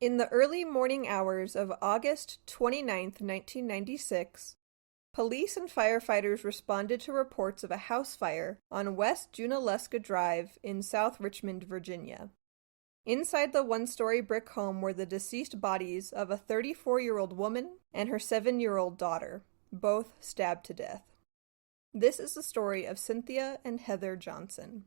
In the early morning hours of August 29th, 1996, police and firefighters responded to reports of a house fire on West Junaluska Drive in South Richmond, Virginia. Inside the one-story brick home were the deceased bodies of a 34-year-old woman and her 7-year-old daughter, both stabbed to death. This is the story of Cynthia and Heather Johnson.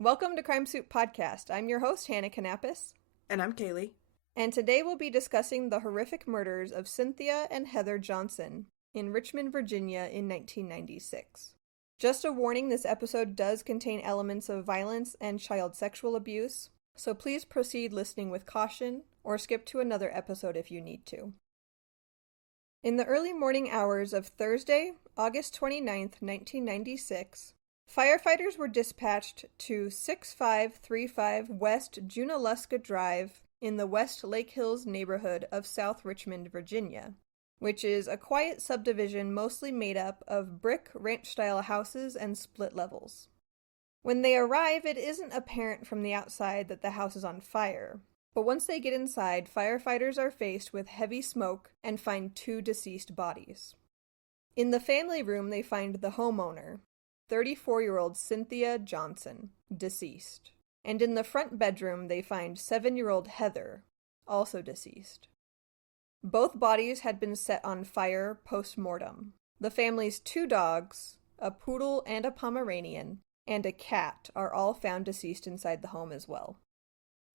Welcome to Crime Soup Podcast. I'm your host, Hannah Kanapis. And I'm Kaylee. And today we'll be discussing the horrific murders of Cynthia and Heather Johnson in Richmond, Virginia in 1996. Just a warning, this episode does contain elements of violence and child sexual abuse, so please proceed listening with caution or skip to another episode if you need to. In the early morning hours of Thursday, August 29th, 1996, firefighters were dispatched to 6535 West Junaluska Drive in the West Lake Hills neighborhood of South Richmond, Virginia, which is a quiet subdivision mostly made up of brick ranch-style houses and split levels. When they arrive, it isn't apparent from the outside that the house is on fire, but once they get inside, firefighters are faced with heavy smoke and find two deceased bodies. In the family room, they find the homeowner, 34-year-old Cynthia Johnson, deceased. And in the front bedroom, they find 7-year-old Heather, also deceased. Both bodies had been set on fire post-mortem. The family's two dogs, a poodle and a Pomeranian, and a cat are all found deceased inside the home as well.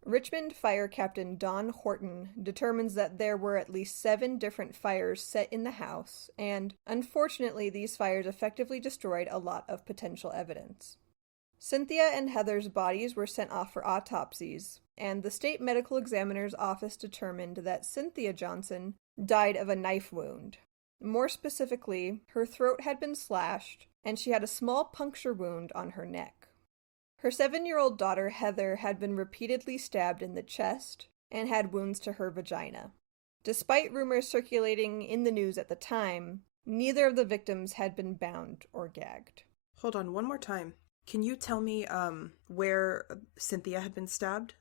Richmond Fire Captain Don Horton determines that there were at least 7 different fires set in the house, and unfortunately these fires effectively destroyed a lot of potential evidence. Cynthia and Heather's bodies were sent off for autopsies, and the state medical examiner's office determined that Cynthia Johnson died of a knife wound. More specifically, her throat had been slashed, and she had a small puncture wound on her neck. Her 7-year-old daughter, Heather, had been repeatedly stabbed in the chest and had wounds to her vagina. Despite rumors circulating in the news at the time, neither of the victims had been bound or gagged. Hold on, one more time. Can you tell me where Cynthia had been stabbed?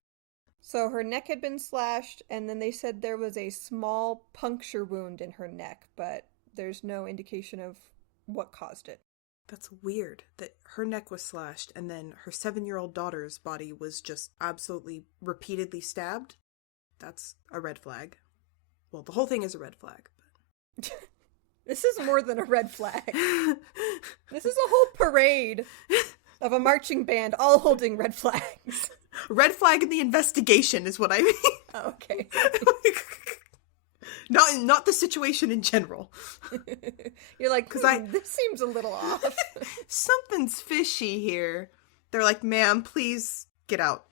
So her neck had been slashed, and then they said there was a small puncture wound in her neck, but there's no indication of what caused it. That's weird that her neck was slashed and then her 7-year-old daughter's body was just absolutely repeatedly stabbed. That's a red flag. Well, the whole thing is a red flag. But... This is more than a red flag. This is a whole parade of a marching band all holding red flags. Red flag in the investigation is what I mean. Oh, okay. Not the situation in general. You're like, this seems a little off. Something's fishy here. They're like, ma'am, please get out.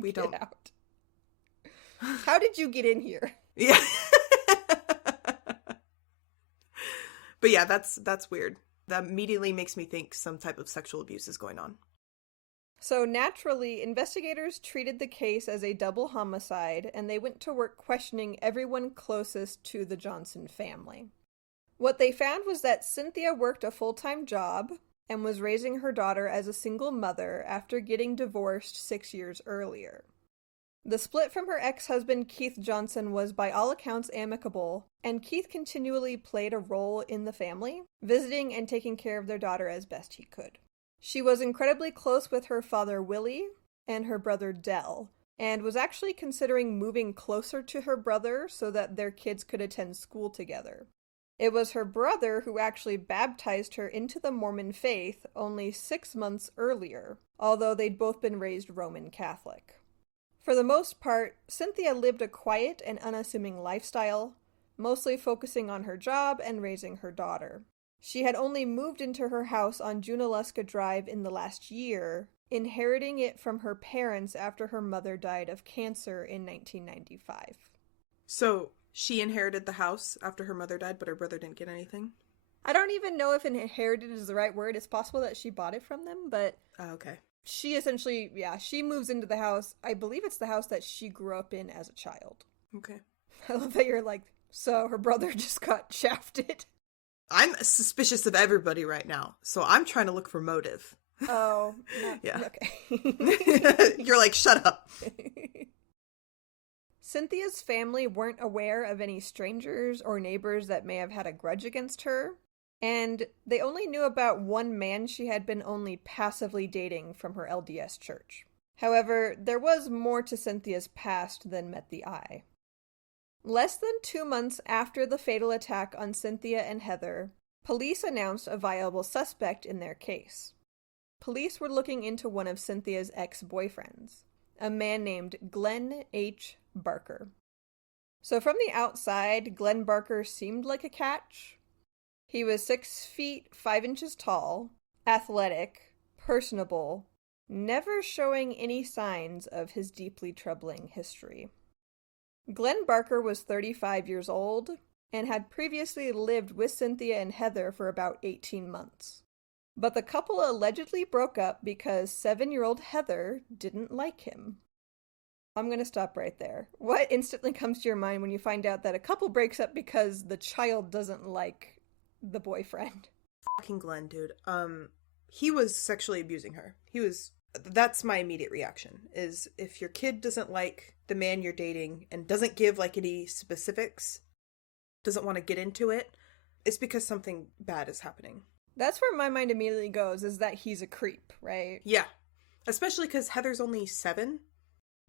Get out. How did you get in here? Yeah. But yeah, that's weird. That immediately makes me think some type of sexual abuse is going on. So naturally, investigators treated the case as a double homicide, and they went to work questioning everyone closest to the Johnson family. What they found was that Cynthia worked a full-time job and was raising her daughter as a single mother after getting divorced 6 years earlier. The split from her ex-husband Keith Johnson was by all accounts amicable, and Keith continually played a role in the family, visiting and taking care of their daughter as best he could. She was incredibly close with her father Willie and her brother Dell, and was actually considering moving closer to her brother so that their kids could attend school together. It was her brother who actually baptized her into the Mormon faith only 6 months earlier, although they'd both been raised Roman Catholic. For the most part, Cynthia lived a quiet and unassuming lifestyle, mostly focusing on her job and raising her daughter. She had only moved into her house on Junaluska Drive in the last year, inheriting it from her parents after her mother died of cancer in 1995. So she inherited the house after her mother died, but her brother didn't get anything? I don't even know if inherited is the right word. It's possible that she bought it from them, but Okay. she essentially, she moves into the house. I believe it's the house that she grew up in as a child. Okay. I love that you're like, so her brother just got shafted. I'm suspicious of everybody right now, so I'm trying to look for motive. Oh, yeah. Okay. You're like, shut up. Cynthia's family weren't aware of any strangers or neighbors that may have had a grudge against her, and they only knew about one man she had been only passively dating from her LDS church. However, there was more to Cynthia's past than met the eye. Less than 2 months after the fatal attack on Cynthia and Heather, police announced a viable suspect in their case. Police were looking into one of Cynthia's ex-boyfriends, a man named Glenn H. Barker. So from the outside, Glenn Barker seemed like a catch. He was 6 feet 5 inches tall, athletic, personable, never showing any signs of his deeply troubling history. Glenn Barker was 35 years old and had previously lived with Cynthia and Heather for about 18 months. But the couple allegedly broke up because 7-year-old Heather didn't like him. I'm going to stop right there. What instantly comes to your mind when you find out that a couple breaks up because the child doesn't like the boyfriend? Fucking Glenn, dude. He was sexually abusing her. That's my immediate reaction, is if your kid doesn't like the man you're dating and doesn't give like any specifics, doesn't want to get into it, it's because something bad is happening. That's where my mind immediately goes, is that he's a creep, right? Yeah. Especially because Heather's only 7.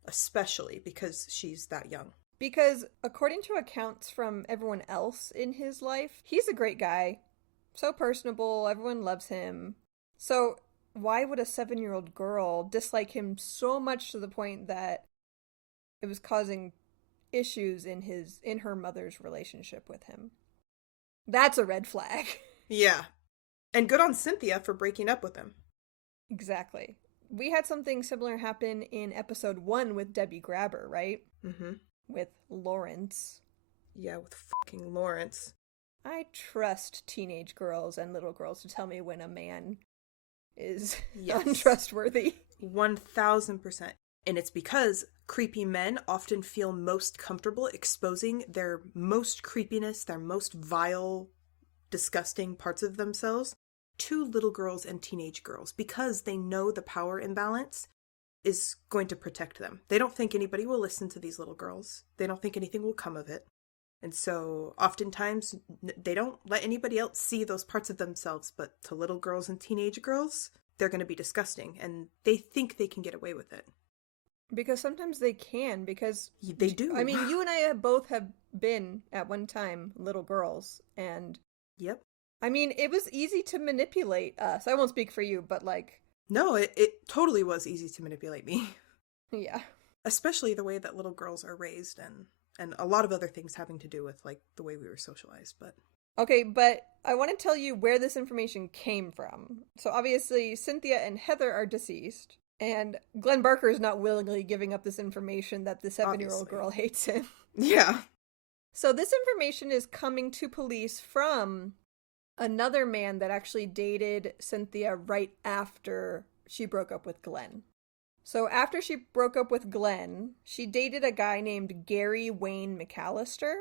Especially because she's that young. Because according to accounts from everyone else in his life, he's a great guy. So personable, everyone loves him. So why would a 7-year-old girl dislike him so much to the point that it was causing issues in her mother's relationship with him? That's a red flag. Yeah. And good on Cynthia for breaking up with him. Exactly. We had something similar happen in episode 1 with Debbie Grabber, right? Mm-hmm. With Lawrence. Yeah, with fucking Lawrence. I trust teenage girls and little girls to tell me when a man is untrustworthy. 1000%. And it's because creepy men often feel most comfortable exposing their most creepiness, their most vile, disgusting parts of themselves to little girls and teenage girls, because they know the power imbalance is going to protect them. They don't think anybody will listen to these little girls. They don't think anything will come of it. And so oftentimes they don't let anybody else see those parts of themselves, but to little girls and teenage girls, they're going to be disgusting, and they think they can get away with it. Because sometimes they can, because... They do. I mean, you and I both have been, at one time, little girls, and... Yep. I mean, it was easy to manipulate us. I won't speak for you, but like... No, it totally was easy to manipulate me. Yeah. Especially the way that little girls are raised, and a lot of other things having to do with, like, the way we were socialized, but... Okay, but I want to tell you where this information came from. So obviously, Cynthia and Heather are deceased, and Glenn Barker is not willingly giving up this information that the 7-year-old girl hates him. Yeah. So this information is coming to police from another man that actually dated Cynthia right after she broke up with Glenn. So after she broke up with Glenn, she dated a guy named Gary Wayne McAllister.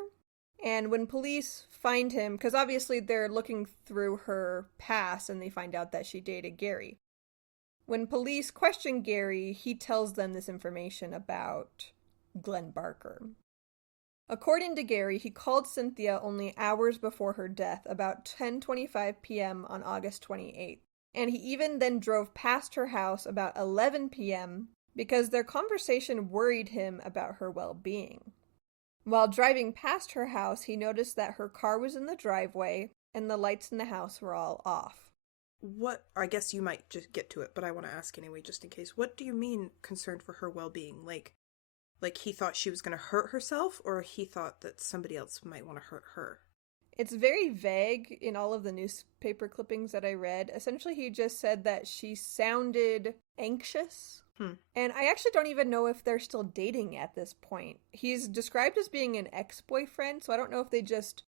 And when police find him, because obviously they're looking through her past and they find out that she dated Gary. When police question Gary, he tells them this information about Glenn Barker. According to Gary, he called Cynthia only hours before her death, about 10:25 p.m. on August 28th. And he even then drove past her house about 11 p.m. because their conversation worried him about her well-being. While driving past her house, he noticed that her car was in the driveway and the lights in the house were all off. What, I guess you might just get to it, but I want to ask anyway, just in case. What do you mean concerned for her well-being? Like he thought she was going to hurt herself, or he thought that somebody else might want to hurt her? It's very vague in all of the newspaper clippings that I read. Essentially, he just said that she sounded anxious. And I actually don't even know if they're still dating at this point. He's described as being an ex-boyfriend, so I don't know if they just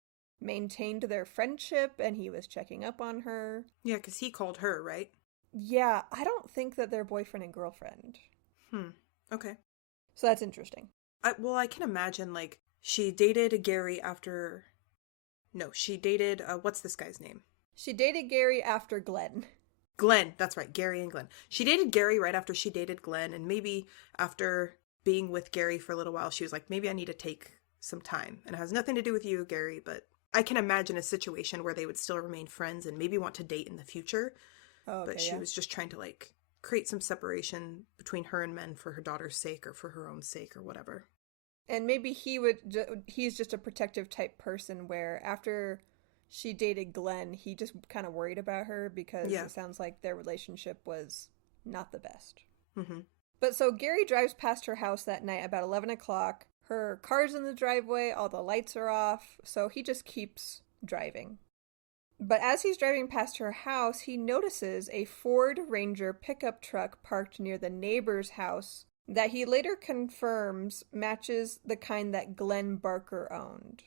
maintained their friendship and he was checking up on her. Yeah, because he called her, right? Yeah, I don't think that they're boyfriend and girlfriend. Okay. So that's interesting. I can imagine, like, she dated Gary after... No, she dated, what's this guy's name? She dated Gary after Glenn. Glenn, that's right, Gary and Glenn. She dated Gary right after she dated Glenn, and maybe after being with Gary for a little while, she was like, maybe I need to take some time. And it has nothing to do with you, Gary, but I can imagine a situation where they would still remain friends and maybe want to date in the future. Oh, okay, but she was just trying to, like, create some separation between her and men for her daughter's sake or for her own sake or whatever. And maybe he's just a protective type person where after she dated Glenn, he just kind of worried about her because it sounds like their relationship was not the best. Mm-hmm. But so Gary drives past her house that night about 11 o'clock. Her car's in the driveway, all the lights are off, so he just keeps driving. But as he's driving past her house, he notices a Ford Ranger pickup truck parked near the neighbor's house that he later confirms matches the kind that Glenn Barker owned.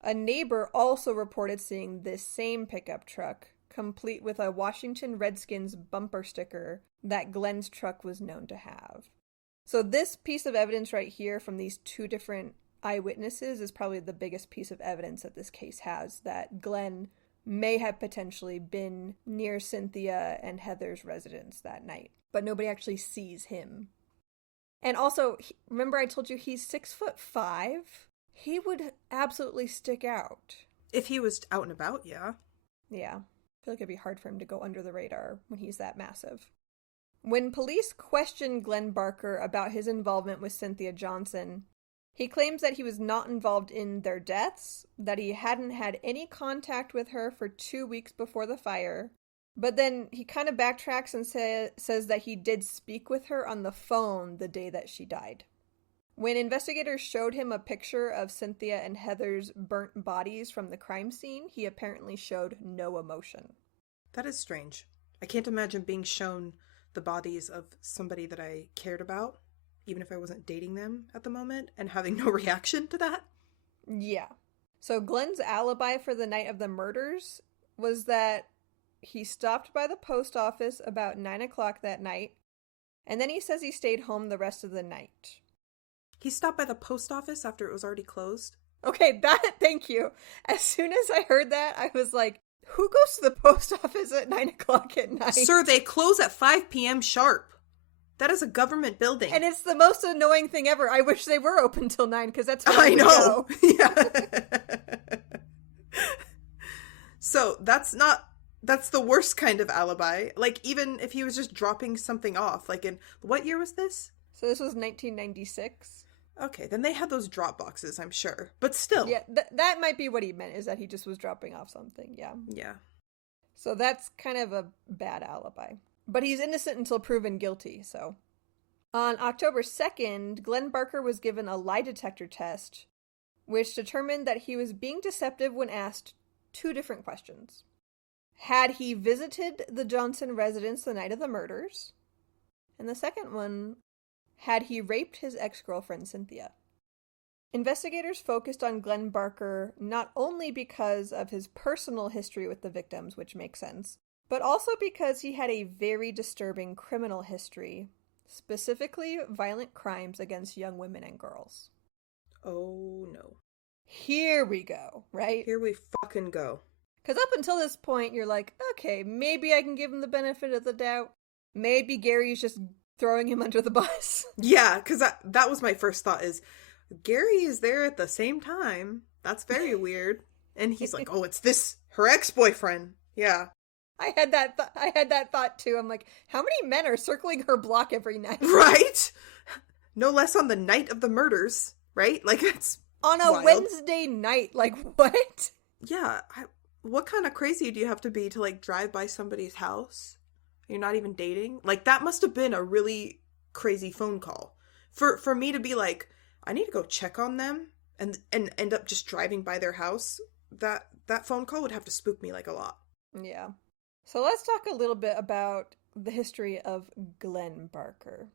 A neighbor also reported seeing this same pickup truck, complete with a Washington Redskins bumper sticker that Glenn's truck was known to have. So this piece of evidence right here from these two different eyewitnesses is probably the biggest piece of evidence that this case has, that Glenn may have potentially been near Cynthia and Heather's residence that night, but nobody actually sees him. And also, remember I told you he's 6'5"? He would absolutely stick out. If he was out and about, yeah. Yeah. I feel like it'd be hard for him to go under the radar when he's that massive. When police questioned Glenn Barker about his involvement with Cynthia Johnson, he claims that he was not involved in their deaths, that he hadn't had any contact with her for 2 weeks before the fire, but then he kind of backtracks and says that he did speak with her on the phone the day that she died. When investigators showed him a picture of Cynthia and Heather's burnt bodies from the crime scene, he apparently showed no emotion. That is strange. I can't imagine being shown the bodies of somebody that I cared about, even if I wasn't dating them at the moment, and having no reaction to that. Yeah. So Glenn's alibi for the night of the murders was that he stopped by the post office about 9 o'clock that night, and then he says he stayed home the rest of the night. He stopped by the post office after it was already closed? Okay, thank you. As soon as I heard that, I was like, who goes to the post office at 9 o'clock at night? Sir, they close at 5 p.m. sharp. That is a government building. And it's the most annoying thing ever. I wish they were open till 9, because that's when I know. Yeah. So that's the worst kind of alibi. Like, even if he was just dropping something off, like in, what year was this? So this was 1996. Okay, then they had those drop boxes, I'm sure. But still. Yeah, that might be what he meant, is that he just was dropping off something, yeah. Yeah. So that's kind of a bad alibi. But he's innocent until proven guilty, so. On October 2nd, Glenn Barker was given a lie detector test, which determined that he was being deceptive when asked 2 different questions. Had he visited the Johnson residence the night of the murders? And the second one, had he raped his ex-girlfriend Cynthia? Investigators focused on Glenn Barker not only because of his personal history with the victims, which makes sense, but also because he had a very disturbing criminal history, specifically violent crimes against young women and girls. Oh no. Here we go, right? Here we fucking go. Because up until this point, you're like, okay, maybe I can give him the benefit of the doubt. Maybe Gary's just throwing him under the bus. Yeah, because that was my first thought is, Gary is there at the same time. That's very weird. And he's like, oh, it's this, her ex-boyfriend. Yeah. I had that thought too. I'm like, how many men are circling her block every night? Right? No less on the night of the murders, right? Like, it's on a wild. Wednesday night. Like, what? Yeah. What kind of crazy do you have to be to, like, drive by somebody's house? You're not even dating? Like, that must have been a really crazy phone call. For me to be like, I need to go check on them and end up just driving by their house. that phone call would have to spook me like a lot. Yeah. So let's talk a little bit about the history of Glenn Barker.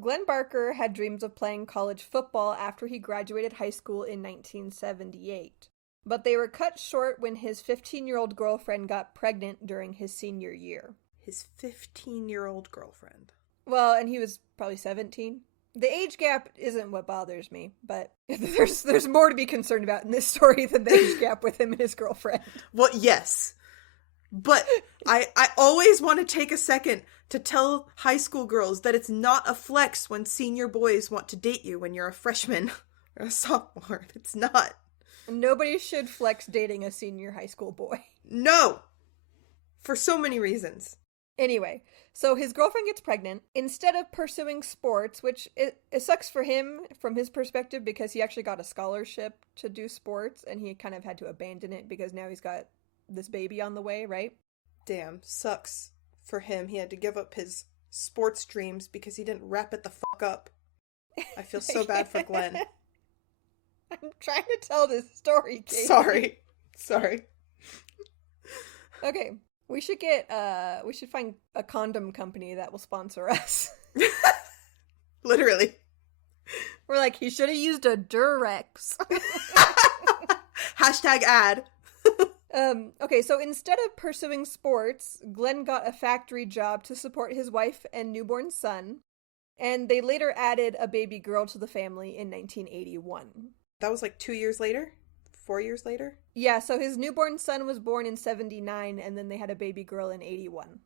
Glenn Barker had dreams of playing college football after he graduated high school in 1978. But they were cut short when his 15-year-old girlfriend got pregnant during his senior year. His 15-year-old girlfriend. Well, and he was probably 17. The age gap isn't what bothers me, but there's more to be concerned about in this story than the age gap with him and his girlfriend. Well, yes. But I always want to take a second to tell high school girls that it's not a flex when senior boys want to date you when you're a freshman or a sophomore. It's not. Nobody should flex dating a senior high school boy. No! For so many reasons. Anyway, so his girlfriend gets pregnant. Instead of pursuing sports, which it sucks for him from his perspective because he actually got a scholarship to do sports and he kind of had to abandon it because now he's got this baby on the way, right? Damn, sucks for him. He had to give up his sports dreams because he didn't wrap it the fuck up. I feel so bad for Glenn. I'm trying to tell this story, Katie. Sorry. Okay. We should find a condom company that will sponsor us. Literally. We're like, he should have used a Durex. Hashtag ad. Okay, so instead of pursuing sports, Glenn got a factory job to support his wife and newborn son, and they later added a baby girl to the family in 1981. That was like 2 years later? 4 years later? Yeah, so his newborn son was born in 79, and then they had a baby girl in 81.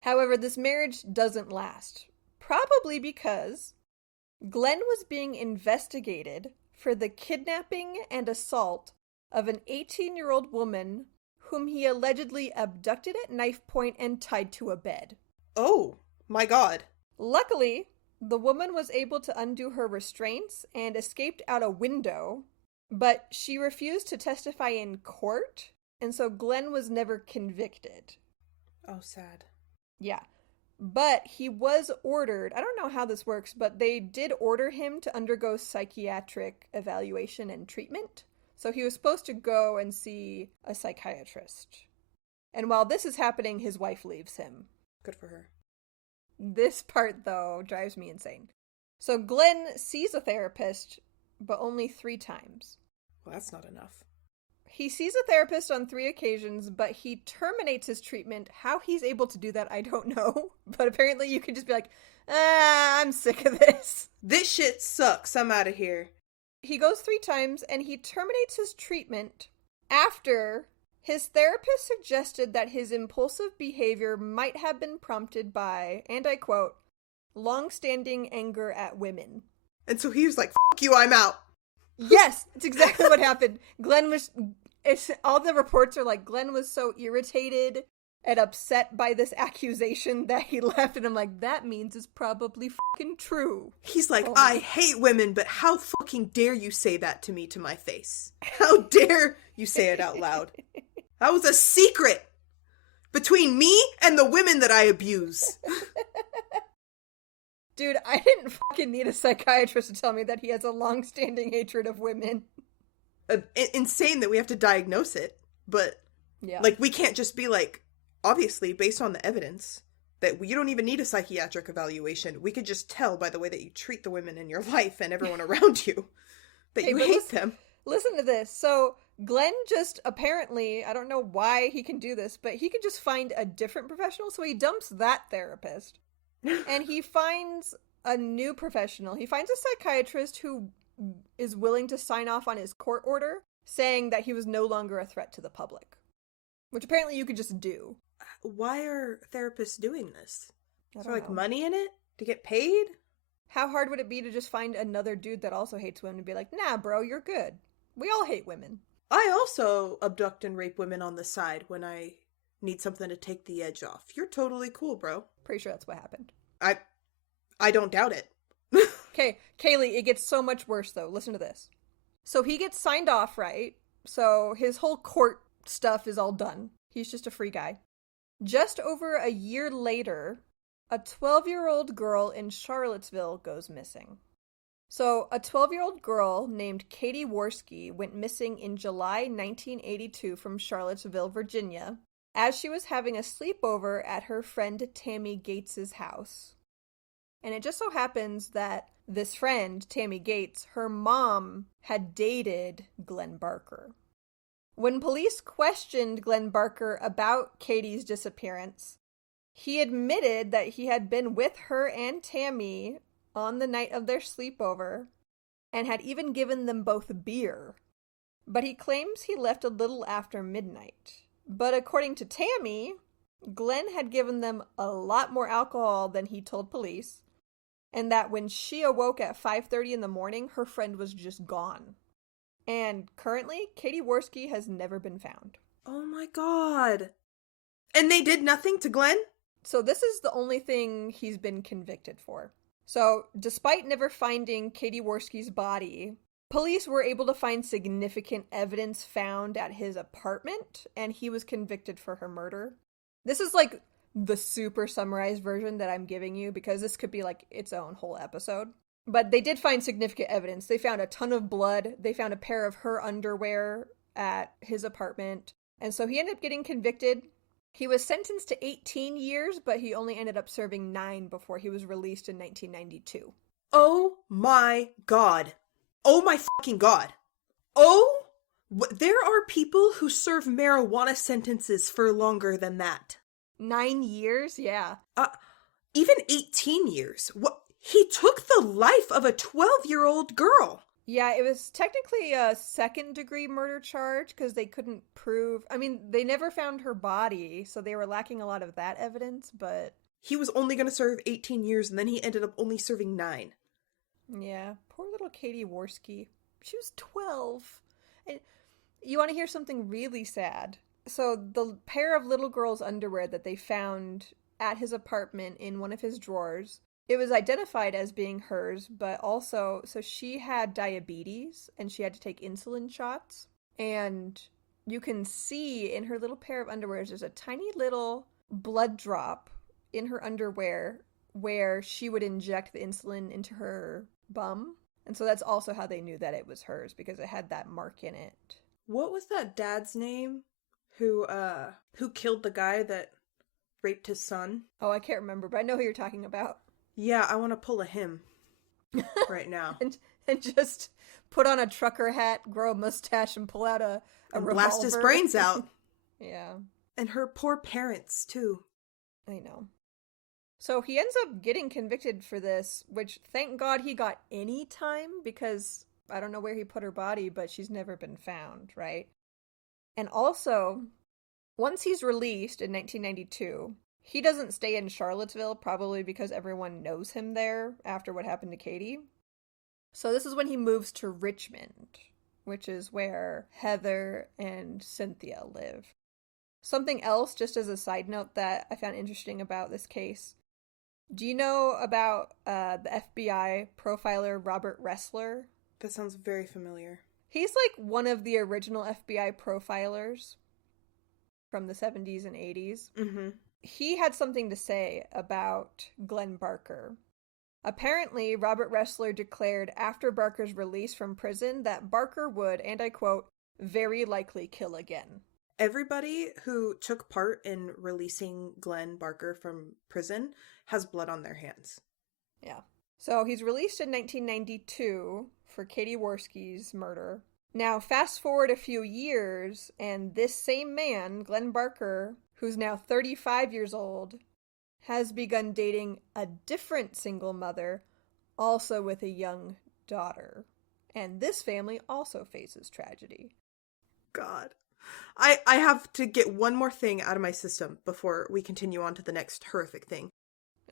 However, this marriage doesn't last. Probably because Glenn was being investigated for the kidnapping and assault of an 18-year-old woman whom he allegedly abducted at knife point and tied to a bed. Oh, my God. Luckily, the woman was able to undo her restraints and escaped out a window, but she refused to testify in court, and so Glenn was never convicted. Oh, sad. Yeah. But he was ordered, I don't know how this works, but they did order him to undergo psychiatric evaluation and treatment. So he was supposed to go and see a psychiatrist. And while this is happening, his wife leaves him. Good for her. This part, though, drives me insane. So Glenn sees a therapist, but only 3 times. Well, that's not enough. He sees a therapist on 3 occasions, but he terminates his treatment. How he's able to do that, I don't know. But apparently you can just be like, I'm sick of this. This shit sucks. I'm out of here. He goes 3 times, and he terminates his treatment after his therapist suggested that his impulsive behavior might have been prompted by, and I quote, long-standing anger at women. And so he was like, fuck you, I'm out. Yes, it's exactly what happened. All the reports are like, Glenn was so irritated and upset by this accusation that he left, and I'm like, that means it's probably fucking true. He's like, I hate women, but how fucking dare you say that to me to my face? How dare you say it out loud? That was a secret between me and the women that I abuse. Dude, I didn't fucking need a psychiatrist to tell me that he has a long-standing hatred of women. Insane that we have to diagnose it, but yeah, like, we can't just be like, obviously, based on the evidence, that you don't even need a psychiatric evaluation. We could just tell by the way that you treat the women in your life and everyone around you that you hate them. Listen to this. So Glenn just apparently, I don't know why he can do this, but he could just find a different professional. So he dumps that therapist and he finds a new professional. He finds a psychiatrist who is willing to sign off on his court order saying that he was no longer a threat to the public, which apparently you could just do. Why are therapists doing this? Is there like know. money in it? To get paid? How hard would it be to just find another dude that also hates women and be like, nah, bro, you're good. We all hate women. I also abduct and rape women on the side when I need something to take the edge off. You're totally cool, bro. Pretty sure that's what happened. I don't doubt it. Okay, Kaylee, it gets so much worse, though. Listen to this. So he gets signed off, right? So his whole court stuff is all done. He's just a free guy. Just over a year later, a 12-year-old girl in Charlottesville goes missing. So, a 12-year-old girl named Katie Worski went missing in July 1982 from Charlottesville, Virginia, as she was having a sleepover at her friend Tammy Gates's house. And it just so happens that this friend, Tammy Gates, her mom had dated Glenn Barker. When police questioned Glenn Barker about Katie's disappearance, he admitted that he had been with her and Tammy on the night of their sleepover and had even given them both beer. But he claims he left a little after midnight. But according to Tammy, Glenn had given them a lot more alcohol than he told police, and that when she awoke at 5:30 in the morning, her friend was just gone. And currently, Katie Worski has never been found. Oh my god. And they did nothing to Glenn? So this is the only thing he's been convicted for. So, despite never finding Katie Worski's body, police were able to find significant evidence found at his apartment, and he was convicted for her murder. This is like the super summarized version that I'm giving you, because this could be like its own whole episode. But they did find significant evidence. They found a ton of blood. They found a pair of her underwear at his apartment. And so he ended up getting convicted. He was sentenced to 18 years, but he only ended up serving 9 before he was released in 1992. Oh my god. Oh my fucking god. There are people who serve marijuana sentences for longer than that. 9 years? Yeah. Even 18 years. What? He took the life of a 12-year-old girl. Yeah, it was technically a second-degree murder charge because they couldn't prove... I mean, they never found her body, so they were lacking a lot of that evidence, but... He was only going to serve 18 years, and then he ended up only serving 9. Yeah, poor little Katie Worski. She was 12. And you want to hear something really sad? So the pair of little girl's underwear that they found at his apartment in one of his drawers... It was identified as being hers, but also, so she had diabetes and she had to take insulin shots. And you can see in her little pair of underwears, there's a tiny little blood drop in her underwear where she would inject the insulin into her bum. And so that's also how they knew that it was hers, because it had that mark in it. What was that dad's name who killed the guy that raped his son? Oh, I can't remember, but I know who you're talking about. Yeah, I want to pull a him right now. and just put on a trucker hat, grow a mustache, and pull out a revolver. Blast his brains out. Yeah. And her poor parents, too. I know. So he ends up getting convicted for this, which thank God he got any time, because I don't know where he put her body, but she's never been found, right? And also, once he's released in 1992... He doesn't stay in Charlottesville, probably because everyone knows him there after what happened to Katie. So this is when he moves to Richmond, which is where Heather and Cynthia live. Something else, just as a side note, that I found interesting about this case. Do you know about the FBI profiler Robert Ressler? That sounds very familiar. He's like one of the original FBI profilers from the 70s and 80s. Mm-hmm. He had something to say about Glenn Barker. Apparently, Robert Ressler declared after Barker's release from prison that Barker would, and I quote, very likely kill again. Everybody who took part in releasing Glenn Barker from prison has blood on their hands. Yeah. So he's released in 1992 for Katie Worski's murder. Now, fast forward a few years, and this same man, Glenn Barker, who's now 35 years old, has begun dating a different single mother, also with a young daughter. And this family also faces tragedy. God. I have to get one more thing out of my system before we continue on to the next horrific thing.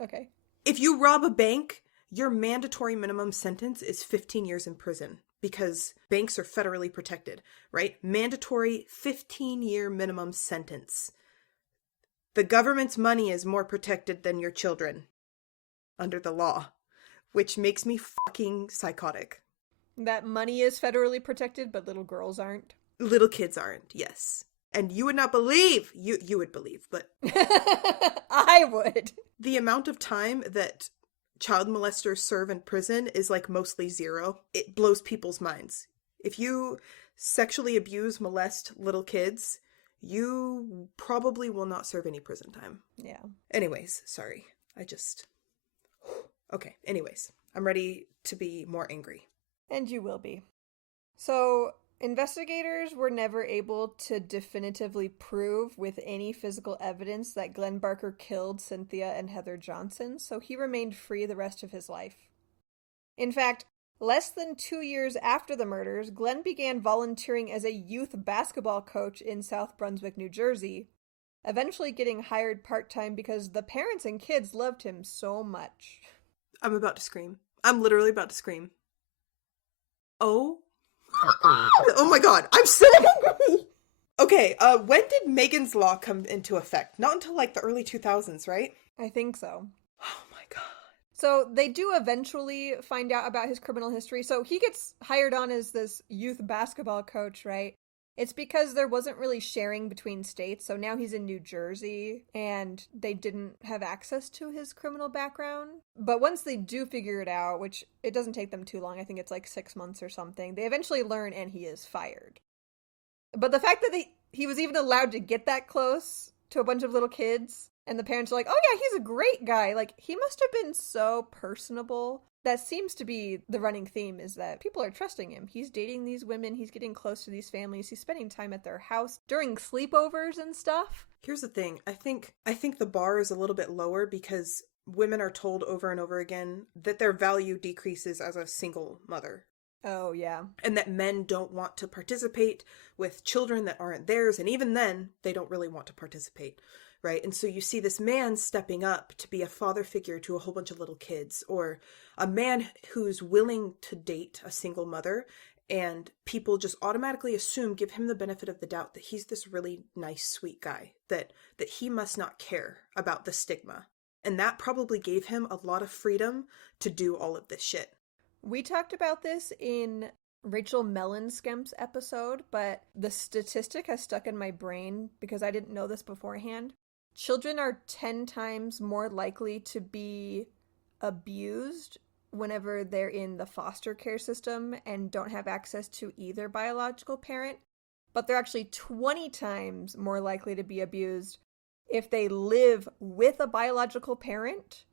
Okay. If you rob a bank, your mandatory minimum sentence is 15 years in prison, because banks are federally protected, right? Mandatory 15-year minimum sentence. The government's money is more protected than your children under the law, which makes me fucking psychotic. That money is federally protected, but little girls aren't. Little kids aren't, yes. And you would not believe, you would believe, but... I would. The amount of time that child molesters serve in prison is like mostly 0. It blows people's minds. If you sexually abuse, molest little kids, you probably will not serve any prison time. Yeah. Anyways, sorry. Okay, anyways. I'm ready to be more angry. And you will be. So, investigators were never able to definitively prove with any physical evidence that Glenn Barker killed Cynthia and Heather Johnson, so he remained free the rest of his life. In fact, less than 2 years after the murders, Glenn began volunteering as a youth basketball coach in South Brunswick, New Jersey, eventually getting hired part-time because the parents and kids loved him so much. I'm about to scream. I'm literally about to scream. Oh my god, I'm so angry! Okay, when did Megan's Law come into effect? Not until like the early 2000s, right? I think so. Oh my god. So they do eventually find out about his criminal history. So he gets hired on as this youth basketball coach, right? It's because there wasn't really sharing between states. So now he's in New Jersey and they didn't have access to his criminal background. But once they do figure it out, which it doesn't take them too long, I think it's like 6 months or something, they eventually learn and he is fired. But the fact that he was even allowed to get that close to a bunch of little kids and the parents are like, oh yeah, he's a great guy. Like, he must have been so personable. That seems to be the running theme, is that people are trusting him. He's dating these women. He's getting close to these families. He's spending time at their house during sleepovers and stuff. Here's the thing. I think the bar is a little bit lower because women are told over and over again that their value decreases as a single mother. Oh, yeah. And that men don't want to participate with children that aren't theirs. And even then, they don't really want to participate. Right? And so you see this man stepping up to be a father figure to a whole bunch of little kids, or a man who's willing to date a single mother, and people just automatically give him the benefit of the doubt that he's this really nice, sweet guy, that he must not care about the stigma. And that probably gave him a lot of freedom to do all of this shit. We talked about this in Rachel Mellenskemp's episode, but the statistic has stuck in my brain because I didn't know this beforehand. Children are 10 times more likely to be abused whenever they're in the foster care system and don't have access to either biological parent, but they're actually 20 times more likely to be abused if they live with a biological parent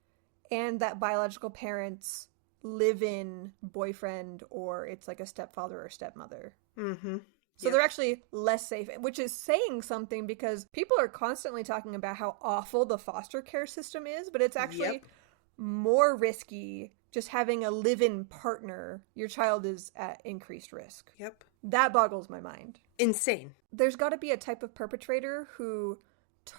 and that biological parent's live-in boyfriend, or it's like a stepfather or stepmother. Mm-hmm. So they're actually less safe, which is saying something because people are constantly talking about how awful the foster care system is, but it's actually more risky just having a live-in partner. Your child is at increased risk. Yep. That boggles my mind. Insane. There's got to be a type of perpetrator who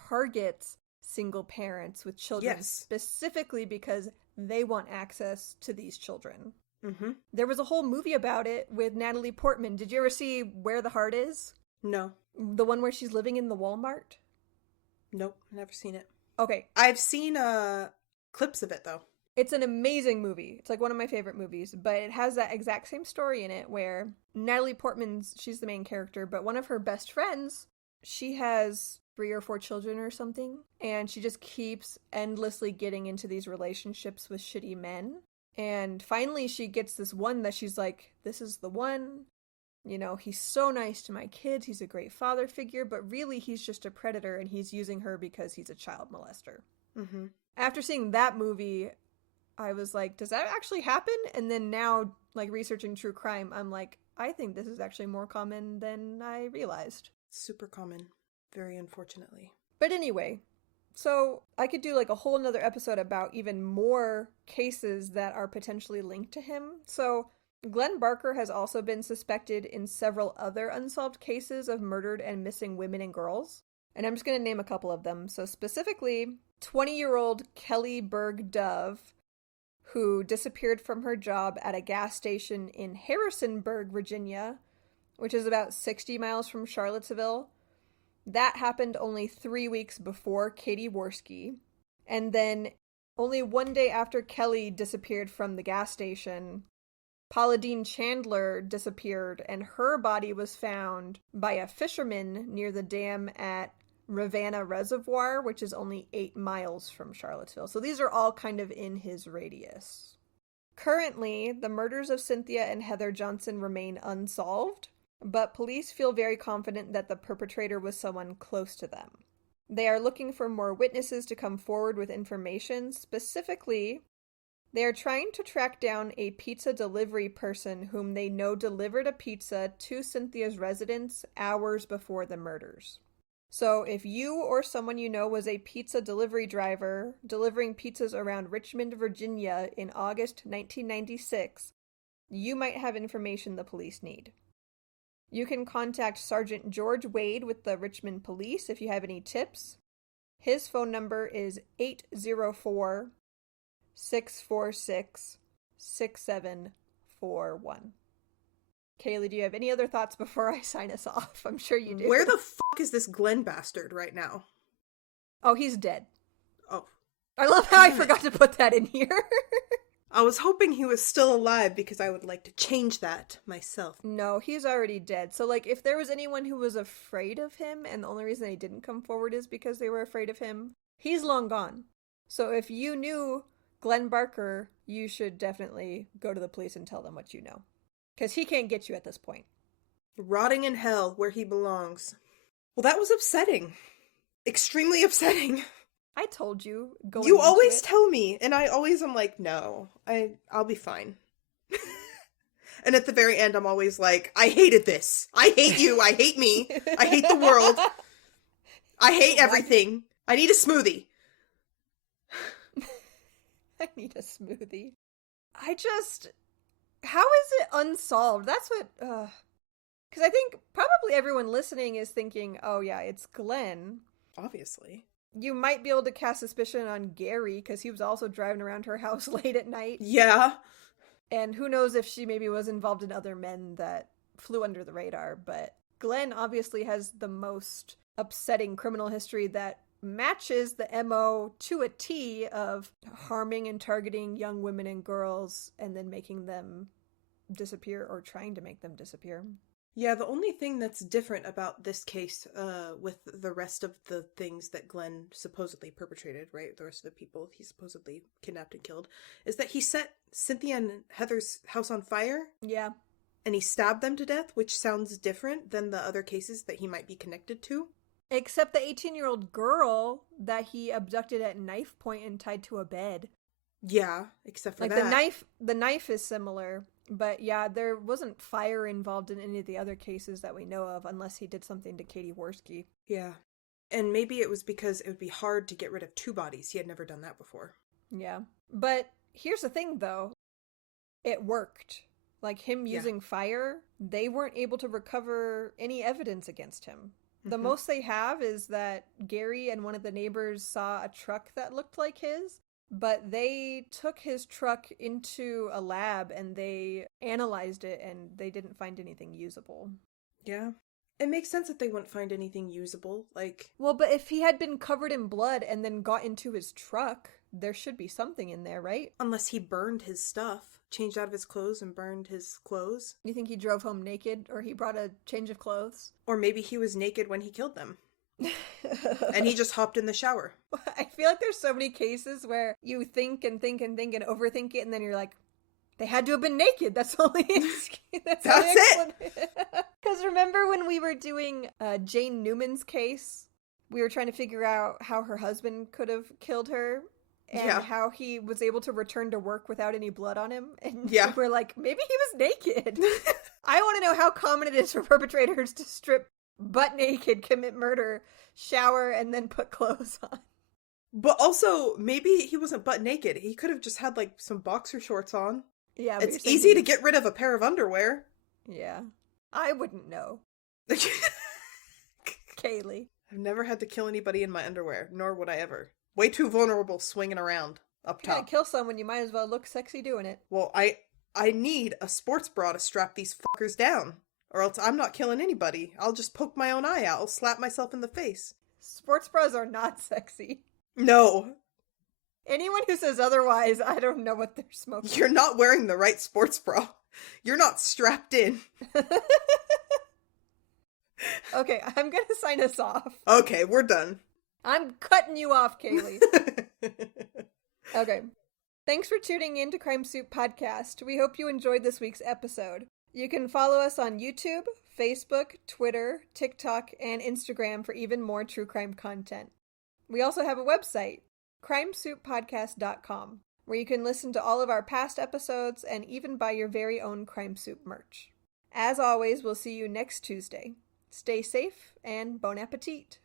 targets single parents with children specifically because they want access to these children. Mm-hmm. There was a whole movie about it with Natalie Portman. Did you ever see Where the Heart Is? No. The one where she's living in the Walmart? Nope, never seen it. Okay. I've seen clips of it, though. It's an amazing movie. It's like one of my favorite movies, but it has that exact same story in it where Natalie Portman's, she's the main character, but one of her best friends, she has 3 or 4 children or something, and she just keeps endlessly getting into these relationships with shitty men. And finally she gets this one that she's like, this is the one. You know, he's so nice to my kids. He's a great father figure, but really he's just a predator and he's using her because he's a child molester. Mm-hmm. After seeing that movie, I was like, does that actually happen? And then now, like, researching true crime, I'm like, I think this is actually more common than I realized. Super common. Very unfortunately. But anyway, so I could do like a whole nother episode about even more cases that are potentially linked to him. So Glenn Barker has also been suspected in several other unsolved cases of murdered and missing women and girls. And I'm just going to name a couple of them. So specifically, 20-year-old Kelly Berg Dove, who disappeared from her job at a gas station in Harrisonburg, Virginia, which is about 60 miles from Charlottesville. That happened only 3 weeks before Katie Worski. And then only 1 day after Kelly disappeared from the gas station, Paula Dean Chandler disappeared, and her body was found by a fisherman near the dam at Ravenna Reservoir, which is only 8 miles from Charlottesville. So these are all kind of in his radius. Currently, the murders of Cynthia and Heather Johnson remain unsolved, but police feel very confident that the perpetrator was someone close to them. They are looking for more witnesses to come forward with information. Specifically, they are trying to track down a pizza delivery person whom they know delivered a pizza to Cynthia's residence hours before the murders. So if you or someone you know was a pizza delivery driver delivering pizzas around Richmond, Virginia in August 1996, you might have information the police need. You can contact Sergeant George Wade with the Richmond Police if you have any tips. His phone number is 804-646-6741. Kaylee, do you have any other thoughts before I sign us off? I'm sure you do. Where the fuck is this Glenn bastard right now? Oh, he's dead. Oh. I love how I forgot to put that in here. I was hoping he was still alive because I would like to change that myself. No, he's already dead. So, like, if there was anyone who was afraid of him and the only reason they didn't come forward is because they were afraid of him, he's long gone. So if you knew Glenn Barker, you should definitely go to the police and tell them what you know. Because he can't get you at this point. Rotting in hell where he belongs. Well, that was upsetting. Extremely upsetting. I told you. You always tell me, and I always am like, no, I'll be fine. And at the very end, I'm always like, I hated this. I hate you. I hate me. I hate the world. I hate everything. I need a smoothie. I need a smoothie. How is it unsolved? That's what, because I think probably everyone listening is thinking, oh yeah, it's Glenn. Obviously. You might be able to cast suspicion on Gary, because he was also driving around her house late at night. Yeah. And who knows if she maybe was involved in other men that flew under the radar, but Glenn obviously has the most upsetting criminal history that matches the MO to a T of harming and targeting young women and girls and then making them disappear or trying to make them disappear. Yeah, the only thing that's different about this case with the rest of the things that Glenn supposedly perpetrated, right, the rest of the people he supposedly kidnapped and killed, is that he set Cynthia and Heather's house on fire. Yeah. And he stabbed them to death, which sounds different than the other cases that he might be connected to. Except the 18-year-old girl that he abducted at knife point and tied to a bed. Yeah, except for like that. The knife is similar, but yeah, there wasn't fire involved in any of the other cases that we know of, unless he did something to Katie Worski. Yeah. And maybe it was because it would be hard to get rid of 2 bodies. He had never done that before. Yeah. But here's the thing, though. It worked. Like, him using fire, they weren't able to recover any evidence against him. The most they have is that Gary and one of the neighbors saw a truck that looked like his, but they took his truck into a lab and they analyzed it and they didn't find anything usable. Yeah. It makes sense that they wouldn't find anything usable, like... Well, but if he had been covered in blood and then got into his truck, there should be something in there, right? Unless he burned his stuff. Changed out of his clothes and burned his clothes. You think he drove home naked, or he brought a change of clothes? Or maybe he was naked when he killed them. And he just hopped in the shower. I feel like there's so many cases where you think and think and think and overthink it, and then you're like, they had to have been naked. That's only That's it. Because remember when we were doing Jane Newman's case, we were trying to figure out how her husband could have killed her. And how he was able to return to work without any blood on him. And we're like, maybe he was naked. I want to know how common it is for perpetrators to strip butt naked, commit murder, shower, and then put clothes on. But also, maybe he wasn't butt naked. He could have just had, like, some boxer shorts on. Yeah, it's easy to get rid of a pair of underwear. Yeah. I wouldn't know. Kaylee. I've never had to kill anybody in my underwear, nor would I ever. Way too vulnerable swinging around up top. You gotta kill someone, you might as well look sexy doing it. Well, I need a sports bra to strap these fuckers down. Or else I'm not killing anybody. I'll just poke my own eye out. I'll slap myself in the face. Sports bras are not sexy. No. Anyone who says otherwise, I don't know what they're smoking. You're not wearing the right sports bra. You're not strapped in. Okay, I'm gonna sign us off. Okay, we're done. I'm cutting you off, Kaylee. Okay. Thanks for tuning in to Crime Soup Podcast. We hope you enjoyed this week's episode. You can follow us on YouTube, Facebook, Twitter, TikTok, and Instagram for even more true crime content. We also have a website, crimesouppodcast.com, where you can listen to all of our past episodes and even buy your very own Crime Soup merch. As always, we'll see you next Tuesday. Stay safe and bon appetit!